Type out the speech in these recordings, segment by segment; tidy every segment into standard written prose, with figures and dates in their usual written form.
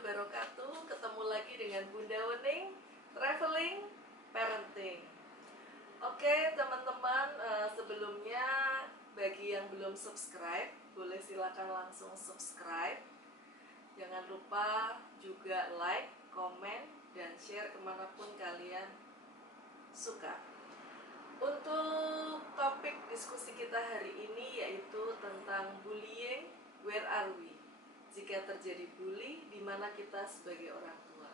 wabarakatuh. Ketemu lagi dengan Bunda Wening, Traveling Parenting. Oke teman-teman, sebelumnya bagi yang belum subscribe, boleh silakan langsung subscribe. Jangan lupa juga like, komen, dan share kemanapun kalian suka. Untuk topik diskusi kita hari ini yaitu tentang bullying, where are we? Jika terjadi bully, di mana kita sebagai orang tua.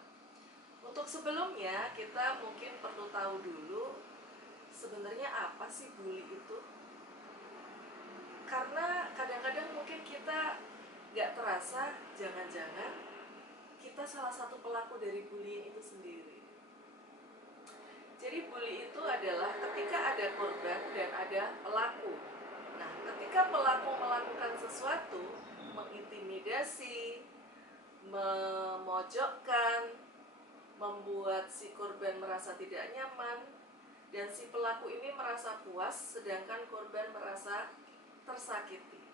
Untuk sebelumnya, kita mungkin perlu tahu dulu sebenarnya apa sih bully itu. Karena kadang-kadang mungkin kita nggak terasa, jangan-jangan kita salah satu pelaku dari bullying itu sendiri. Jadi bully itu adalah ketika ada korban dan ada pelaku. Nah, ketika pelaku melakukan sesuatu, mengintimidasi, memojokkan, membuat si korban merasa tidak nyaman, dan si pelaku ini merasa puas, sedangkan korban merasa tersakiti.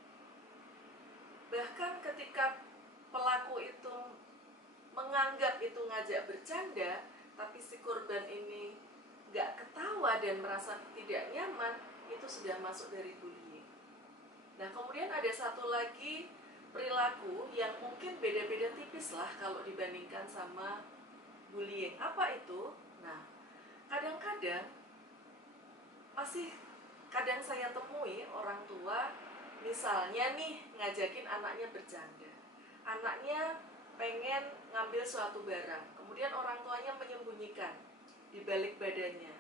Bahkan ketika pelaku itu menganggap itu ngajak bercanda, tapi si korban ini gak ketawa dan merasa tidak nyaman, itu sudah masuk dari bullying. Nah, kemudian ada satu lagi perilaku yang mungkin beda-beda tipis lah kalau dibandingkan sama bullying. Apa itu? Nah, kadang-kadang kadang saya temui orang tua misalnya nih ngajakin anaknya bercanda. Anaknya pengen ngambil suatu barang, kemudian orang tuanya menyembunyikan di balik badannya.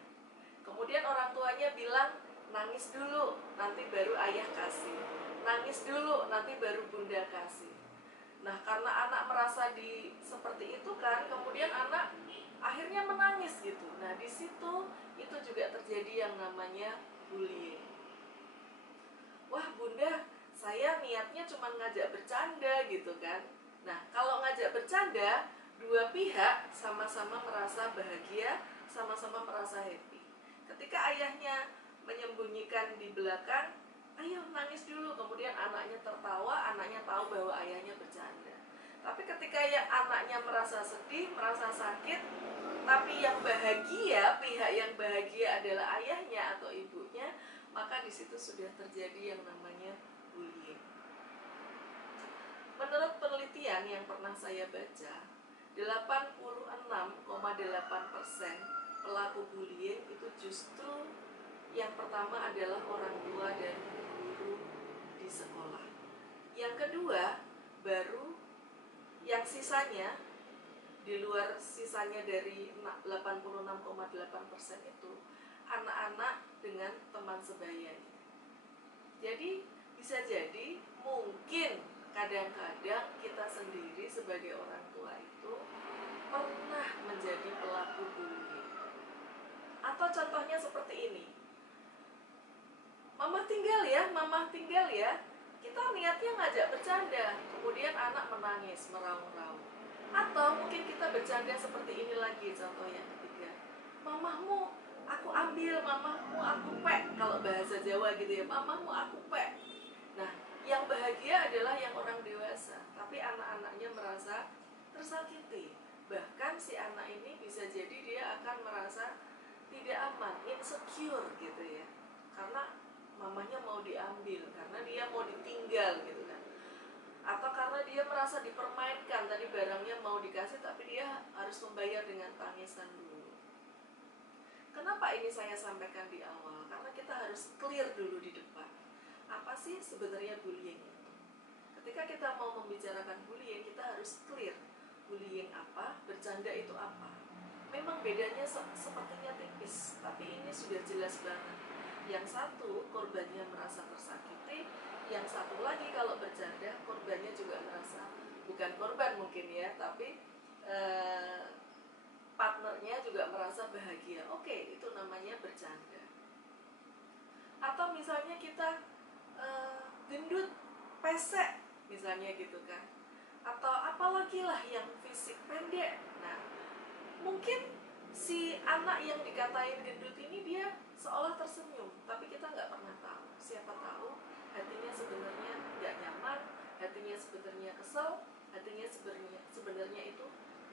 Kemudian orang tuanya bilang, nangis dulu, nanti baru ayah kasih. Nangis dulu, nanti baru bunda kasih. Nah, karena anak merasa seperti itu kan, kemudian anak akhirnya menangis gitu. Nah, di situ itu juga terjadi yang namanya bullying. Wah, bunda, saya niatnya cuma ngajak bercanda gitu kan. Nah, kalau ngajak bercanda, dua pihak sama-sama merasa bahagia, sama-sama merasa happy. Ketika ayahnya menyembunyikan di belakang, ayo nangis dulu, kemudian anaknya tertawa, anaknya tahu bahwa ayahnya bercanda. Tapi ketika anaknya merasa sedih, merasa sakit, tapi yang bahagia, pihak yang bahagia adalah ayahnya atau ibunya, maka di situ sudah terjadi yang namanya bullying. Menurut penelitian yang pernah saya baca, 86,8% pelaku bullying itu justru yang pertama adalah orang tua dan guru di sekolah. Yang kedua, baru yang sisanya, di luar sisanya dari 86,8% itu, anak-anak dengan teman sebayanya. Jadi, bisa jadi mungkin kadang-kadang kita sendiri sebagai orang tua itu pernah menjadi pelaku bullying. Atau contohnya seperti ini, mama tinggal ya, kita niatnya ngajak bercanda, kemudian anak menangis, meraung-raung. Atau mungkin kita bercanda seperti ini lagi, contoh yang ketiga, mamahmu aku ambil, mamahmu aku pek, kalau bahasa Jawa gitu ya, mamahmu aku pek. Nah, yang bahagia adalah yang orang dewasa, tapi anak-anaknya merasa tersakiti. Bahkan si anak ini bisa jadi dia akan merasa tidak aman, insecure gitu ya, karena mamanya mau diambil, karena dia mau ditinggal gitu kan. Atau karena dia merasa dipermainkan, tadi barangnya mau dikasih tapi dia harus membayar dengan tangisan dulu. Kenapa ini saya sampaikan di awal? Karena kita harus clear dulu di depan. Apa sih sebenarnya bullying itu? Ketika kita mau membicarakan bullying, kita harus clear. Bullying apa? Bercanda itu apa? Memang bedanya sepertinya tipis, tapi ini sudah jelas banget. Yang satu, korbannya merasa tersakiti. Yang satu lagi, kalau bercanda, korbannya juga merasa, bukan korban mungkin ya, tapi partnernya juga merasa bahagia. Oke, itu namanya bercanda. Atau misalnya kita gendut, pesek, misalnya gitu kan. Atau apalagi lah yang fisik pendek. Nah, mungkin si anak yang dikatain gendut ini dia seolah tersenyum, tapi kita nggak pernah tahu. Siapa tahu hatinya sebenarnya nggak nyaman, hatinya sebenarnya kesel, hatinya sebenarnya itu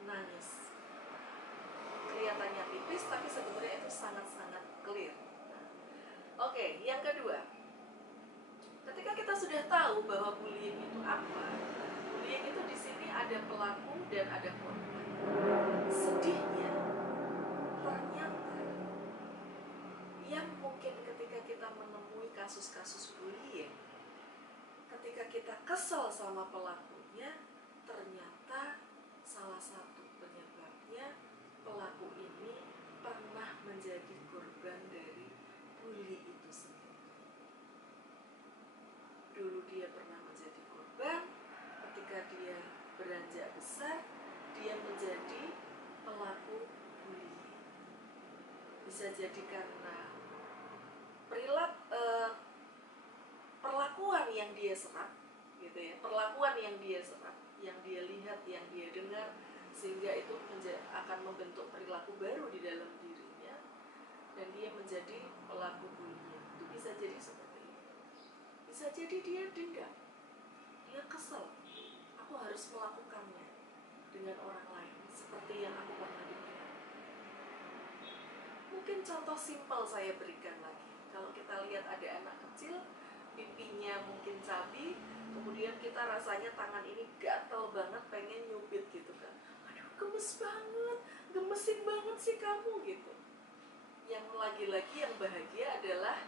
nangis. Kelihatannya tipis tapi sebenarnya itu sangat-sangat clear. Oke, yang kedua, ketika kita sudah tahu bahwa bullying itu apa, bullying itu di sini ada pelaku dan ada korban. Sedihnya, ternyata yang mungkin ketika kita menemui kasus-kasus bullying, ketika kita kesel sama pelakunya, ternyata salah satu penyebabnya pelaku ini pernah menjadi korban dari bully itu sendiri. Dulu dia pernah menjadi korban, ketika dia beranjak besar, dia menjadi pelaku bullying. Bisa jadi karena perlakuan yang dia serap, gitu ya, perlakuan yang dia serap, yang dia lihat, yang dia dengar, sehingga itu akan membentuk perilaku baru di dalam dirinya, dan dia menjadi pelaku bullying. Itu bisa jadi seperti itu. Bisa jadi dia dendam, dia kesel, aku harus melakukannya dengan orang lain seperti yang aku pernah dengar. Mungkin contoh simpel saya berikan lagi. Kalau kita lihat ada anak kecil, pipinya mungkin cabi, kemudian kita rasanya tangan ini gatel banget, pengen nyubit gitu kan. Aduh, gemes banget, gemesin banget sih kamu gitu. Yang lagi-lagi yang bahagia adalah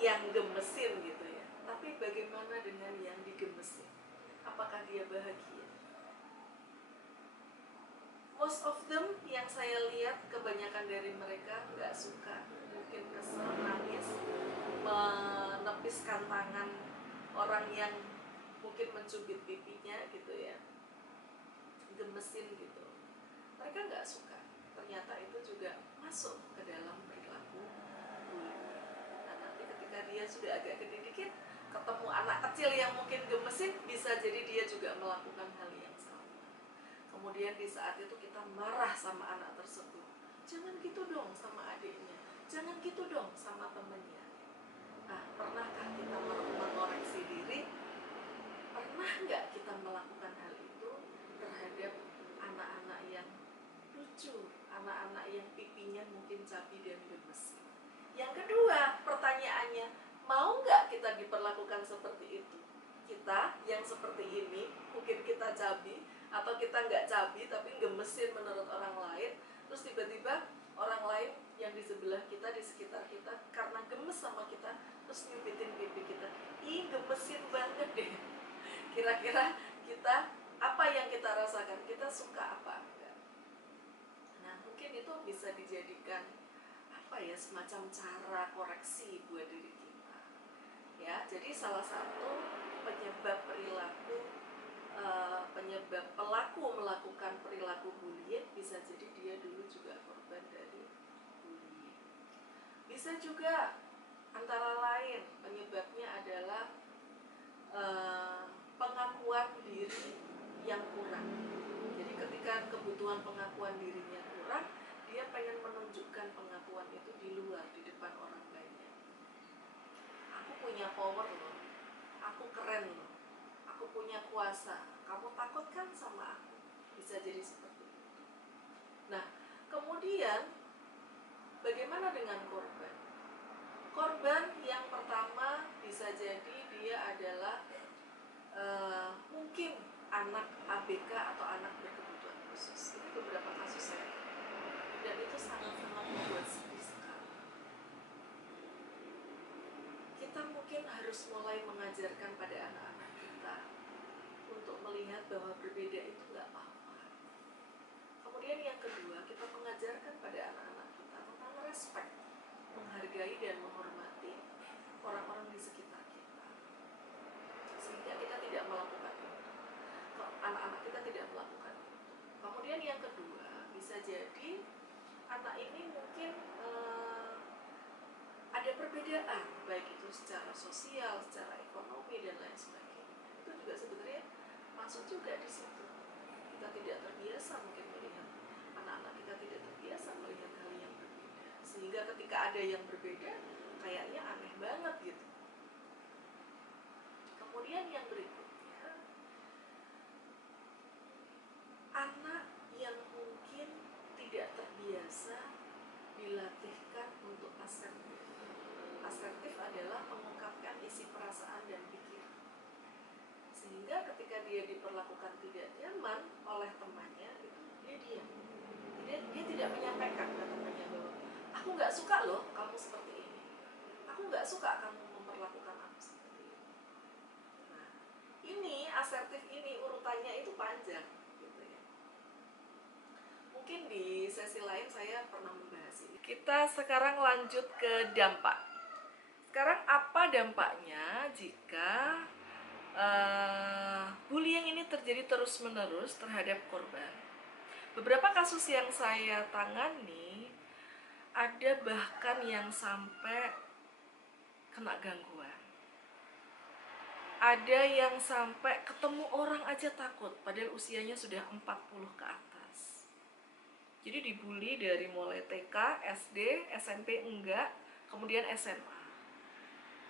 yang gemesin gitu ya. Tapi bagaimana dengan yang digemesin? Apakah dia bahagia? Most of them yang saya lihat, kebanyakan dari mereka nggak suka, mungkin kesel, nangis, menepiskan tangan orang yang mungkin mencubit pipinya gitu ya, gemesin gitu. Mereka nggak suka. Ternyata itu juga masuk ke dalam perilaku bullying. Nah, nanti ketika dia sudah agak gede dikit, ketemu anak kecil yang mungkin gemesin, bisa jadi dia juga melakukan hal yang sama. Kemudian di saat itu kita marah sama anak tersebut. Jangan gitu dong sama adiknya, jangan gitu dong sama temennya. Nah, pernahkah kita mengoreksi diri? Pernah nggak kita melakukan hal itu terhadap anak-anak yang lucu, anak-anak yang pipinya mungkin cabi dan gemes? Yang kedua, pertanyaannya, mau nggak kita diperlakukan seperti itu? Kita yang seperti ini, mungkin kita cabi, atau kita nggak cabi tapi gemesin menurut orang lain, terus tiba-tiba orang lain yang di sebelah kita, di sekitar kita, karena gemes sama kita, terus nyubitin pipi kita. Ih, gemesin banget deh. Kira-kira kita, apa yang kita rasakan? Kita suka apa enggak? Nah, mungkin itu bisa dijadikan apa ya, semacam cara koreksi buat diri kita. Ya, jadi salah satu penyebab perilaku, penyebab pelaku melakukan perilaku bullying, bisa jadi dia dulu juga korban dari bullying. Bisa juga antara lain penyebabnya adalah pengakuan diri yang kurang. Jadi ketika kebutuhan pengakuan dirinya kurang, dia pengen menunjukkan pengakuan itu di luar, di depan orang banyak. Aku punya power loh, aku keren loh, aku punya kuasa, kamu takut kan sama aku? Bisa jadi seperti itu. Nah, kemudian bagaimana dengan korban? Korban yang pertama bisa jadi dia adalah mungkin anak ABK atau anak berkebutuhan khusus. Ini beberapa kasus saya, dan itu sangat-sangat membuat sedih sekali. Kita mungkin harus mulai mengajarkan pada anak-anak kita untuk melihat bahwa berbeda itu nggak apa-apa. Kemudian yang kedua, kita mengajarkan pada anak-anak kita tentang respect, menghargai dan menghormati orang-orang di sekitar kita, sehingga kita tidak melakukan itu. Anak-anak kita tidak melakukan itu. Kemudian yang kedua, bisa jadi anak ini mungkin ada perbedaan, baik itu secara sosial, secara ekonomi dan lain sebagainya. Itu juga sebenarnya masuk juga di situ. Kita tidak terbiasa mungkin melihat, anak-anak kita tidak terbiasa melihat hal yang berbeda, sehingga ketika ada yang berbeda kayaknya aneh banget gitu. Kemudian yang berikutnya, isi perasaan dan pikiran. Sehingga ketika dia diperlakukan tidak nyaman oleh temannya, itu dia diam. Dia tidak menyampaikan ke temannya bahwa aku nggak suka loh kamu seperti ini, aku nggak suka kamu memperlakukan aku seperti ini. Nah, ini asertif ini urutannya itu panjang gitu ya. Mungkin di sesi lain saya pernah membahas ini. Kita sekarang lanjut ke dampak. Sekarang apa dampaknya jika bullying ini terjadi terus-menerus terhadap korban? Beberapa kasus yang saya tangani, ada bahkan yang sampai kena gangguan. Ada yang sampai ketemu orang aja takut, padahal usianya sudah 40 ke atas. Jadi dibully dari mulai TK, SD, SMP enggak, kemudian SMA.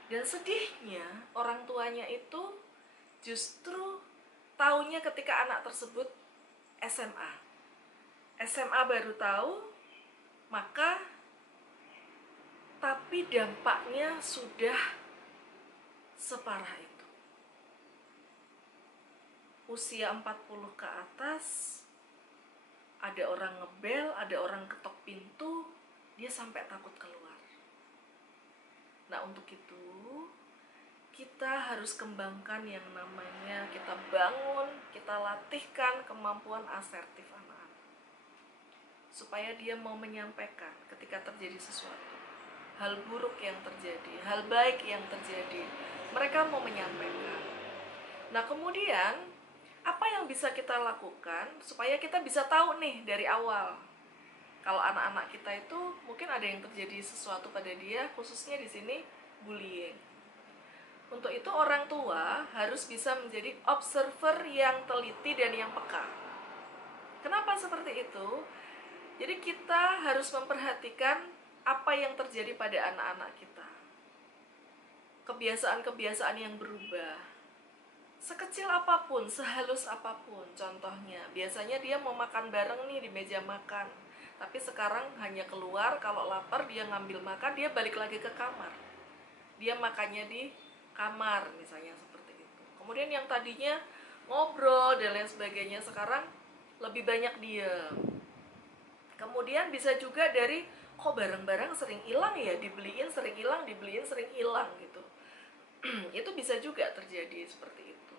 Dan sedihnya orang tuanya itu justru taunya ketika anak tersebut SMA. SMA baru tahu, maka tapi dampaknya sudah separah itu. Usia 40 ke atas, ada orang ngebel, ada orang ketok pintu, dia sampai takut keluar. Nah, untuk itu kita harus kembangkan yang namanya, kita bangun, kita latihkan kemampuan asertif anak-anak supaya dia mau menyampaikan ketika terjadi sesuatu, hal buruk yang terjadi, hal baik yang terjadi, mereka mau menyampaikan. Nah, kemudian apa yang bisa kita lakukan supaya kita bisa tahu nih dari awal kalau anak-anak kita itu mungkin ada yang terjadi sesuatu pada dia, khususnya di sini bullying. Untuk itu orang tua harus bisa menjadi observer yang teliti dan yang peka. Kenapa seperti itu? Jadi kita harus memperhatikan apa yang terjadi pada anak-anak kita. Kebiasaan-kebiasaan yang berubah. Sekecil apapun, sehalus apapun. Contohnya, biasanya dia mau makan bareng nih di meja makan. Tapi sekarang hanya keluar, kalau lapar dia ngambil makan, dia balik lagi ke kamar. Dia makannya di kamar misalnya seperti itu. Kemudian yang tadinya ngobrol dan lain sebagainya sekarang lebih banyak diam. Kemudian bisa juga dari kok barang-barang sering hilang ya, dibeliin sering hilang, dibeliin sering hilang gitu. Itu bisa juga terjadi seperti itu.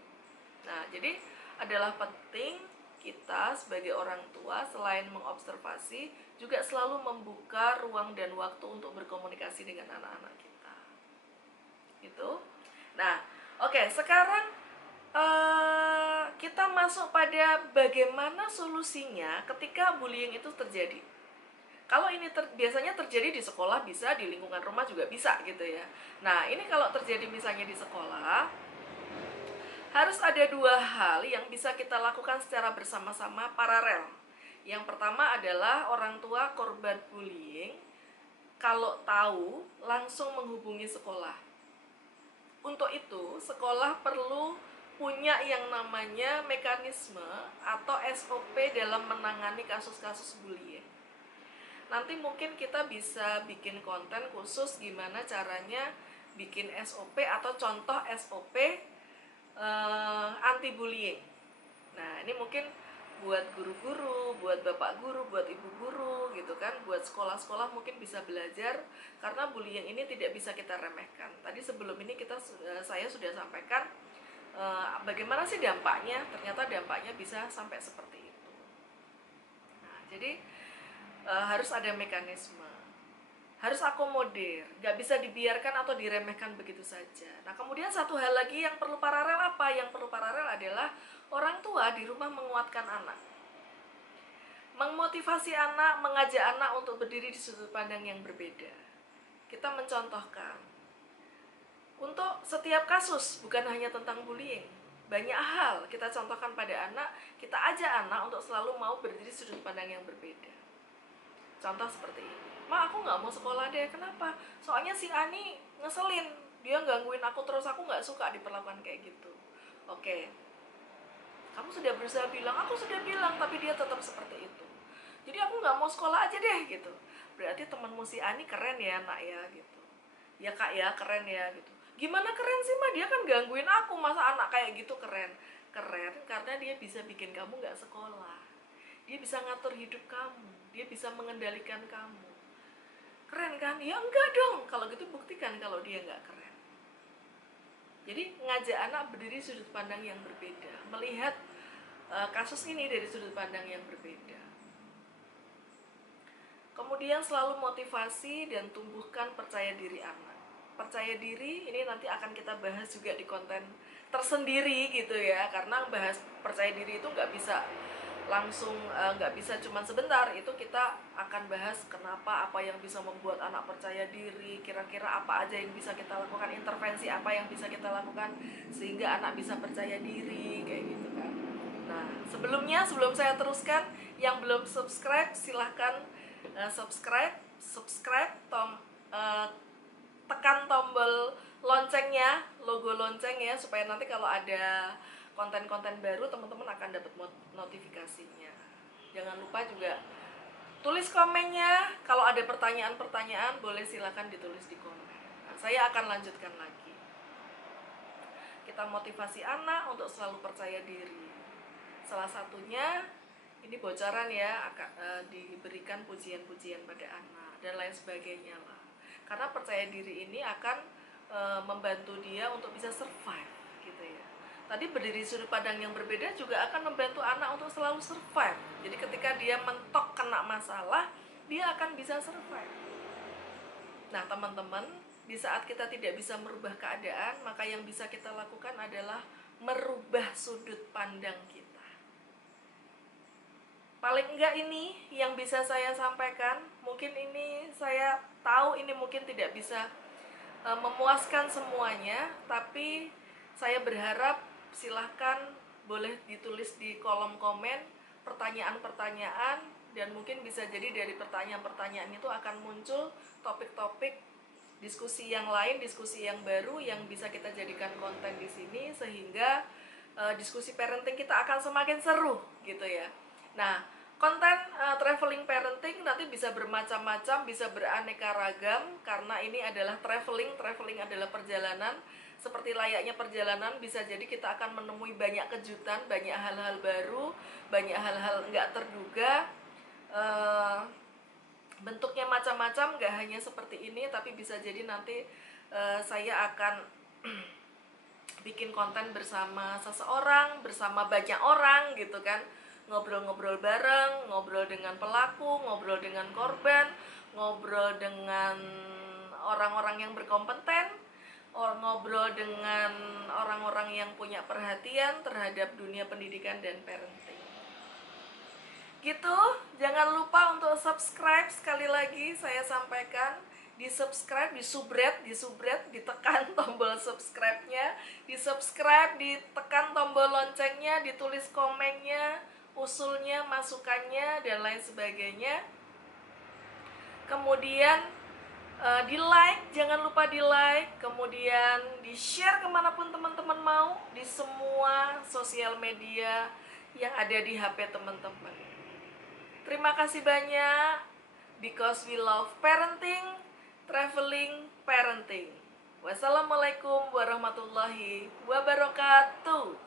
Nah, jadi adalah penting kita sebagai orang tua selain mengobservasi juga selalu membuka ruang dan waktu untuk berkomunikasi dengan anak-anak kita. Gitu. Nah, oke, sekarang kita masuk pada bagaimana solusinya ketika bullying itu terjadi. Kalau ini biasanya terjadi di sekolah, bisa di lingkungan rumah juga bisa gitu ya. Nah, ini kalau terjadi misalnya di sekolah, harus ada dua hal yang bisa kita lakukan secara bersama-sama paralel. Yang pertama adalah orang tua korban bullying, kalau tahu langsung menghubungi sekolah. Untuk itu, sekolah perlu punya yang namanya mekanisme atau SOP dalam menangani kasus-kasus bullying. Nanti mungkin kita bisa bikin konten khusus gimana caranya bikin SOP atau contoh SOP anti bullying. Nah, ini mungkin buat guru-guru, buat bapak guru, buat ibu guru gitu kan, buat sekolah-sekolah mungkin bisa belajar, karena bullying ini tidak bisa kita remehkan. Tadi sebelum ini saya sudah sampaikan bagaimana sih dampaknya. Ternyata dampaknya bisa sampai seperti itu. Nah, jadi harus ada mekanisme, harus akomodir, nggak bisa dibiarkan atau diremehkan begitu saja. Nah, kemudian satu hal lagi yang perlu paralel apa? Yang perlu paralel adalah orang tua di rumah menguatkan anak, memotivasi anak, mengajak anak untuk berdiri di sudut pandang yang berbeda. Kita mencontohkan untuk setiap kasus, bukan hanya tentang bullying, banyak hal kita contohkan pada anak, kita ajak anak untuk selalu mau berdiri di sudut pandang yang berbeda. Contoh seperti ini, "Ma, aku nggak mau sekolah deh." "Kenapa?" "Soalnya si Ani ngeselin, dia gangguin aku terus, aku nggak suka diperlakukan kayak gitu." "Oke, kamu sudah berusaha bilang." "Aku sudah bilang, tapi dia tetap seperti itu. Jadi aku nggak mau sekolah aja deh," gitu. "Berarti temanmu si Ani keren ya nak ya," gitu. "Ya kak ya, keren ya," gitu. Gimana keren sih mah, dia kan gangguin aku, masa anak kayak gitu keren? Keren karena dia bisa bikin kamu nggak sekolah, dia bisa ngatur hidup kamu, dia bisa mengendalikan kamu. Keren kan? Ya enggak dong, kalau gitu buktikan kalau dia nggak keren. Jadi ngajak anak berdiri sudut pandang yang berbeda, melihat kasus ini dari sudut pandang yang berbeda. Kemudian selalu motivasi dan tumbuhkan percaya diri anak. Percaya diri ini nanti akan kita bahas juga di konten tersendiri gitu ya, karena bahas percaya diri itu nggak bisa langsung, nggak bisa cuman sebentar. Itu kita akan bahas kenapa, apa yang bisa membuat anak percaya diri, kira-kira apa aja yang bisa kita lakukan, intervensi apa yang bisa kita lakukan sehingga anak bisa percaya diri, kayak gitu kan. Nah, sebelum saya teruskan, yang belum subscribe silahkan subscribe, tekan tombol loncengnya, logo lonceng ya, supaya nanti kalau ada konten-konten baru teman-teman akan dapat notifikasinya. Jangan lupa juga tulis komennya, kalau ada pertanyaan-pertanyaan boleh silakan ditulis di komen. Nah, saya akan lanjutkan lagi. Kita motivasi anak untuk selalu percaya diri. Salah satunya ini bocoran ya, diberikan pujian-pujian pada anak dan lain sebagainya lah. Karena percaya diri ini akan membantu dia untuk bisa survive gitu ya. Tadi berdiri sudut pandang yang berbeda juga akan membantu anak untuk selalu survive. Jadi ketika dia mentok kena masalah, dia akan bisa survive. Nah teman-teman, di saat kita tidak bisa merubah keadaan, maka yang bisa kita lakukan adalah merubah sudut pandang kita. Paling enggak ini yang bisa saya sampaikan. Mungkin ini saya tahu ini mungkin tidak bisa memuaskan semuanya, tapi saya berharap silahkan boleh ditulis di kolom komen pertanyaan-pertanyaan, dan mungkin bisa jadi dari pertanyaan-pertanyaan itu akan muncul topik-topik diskusi yang lain, diskusi yang baru yang bisa kita jadikan konten di sini, sehingga diskusi parenting kita akan semakin seru gitu ya. Nah, konten traveling parenting nanti bisa bermacam-macam, bisa beraneka ragam, karena ini adalah traveling adalah perjalanan. Seperti layaknya perjalanan, bisa jadi kita akan menemui banyak kejutan, banyak hal-hal baru, banyak hal-hal nggak terduga. Bentuknya macam-macam, nggak hanya seperti ini, tapi bisa jadi nanti saya akan bikin konten bersama seseorang, bersama banyak orang gitu kan. Ngobrol-ngobrol bareng, ngobrol dengan pelaku, ngobrol dengan korban, ngobrol dengan orang-orang yang berkompeten, ngobrol dengan orang-orang yang punya perhatian terhadap dunia pendidikan dan parenting. Gitu, jangan lupa untuk subscribe, sekali lagi saya sampaikan, di subscribe, di subscribe, ditekan tombol subscribe-nya, di subscribe, ditekan tombol loncengnya, ditulis komennya, usulnya, masukannya, dan lain sebagainya. Kemudian di like, jangan lupa di like, kemudian di share kemanapun teman-teman mau, di semua sosial media yang ada di HP teman-teman. Terima kasih banyak, because we love parenting, traveling parenting. Wassalamualaikum warahmatullahi wabarakatuh.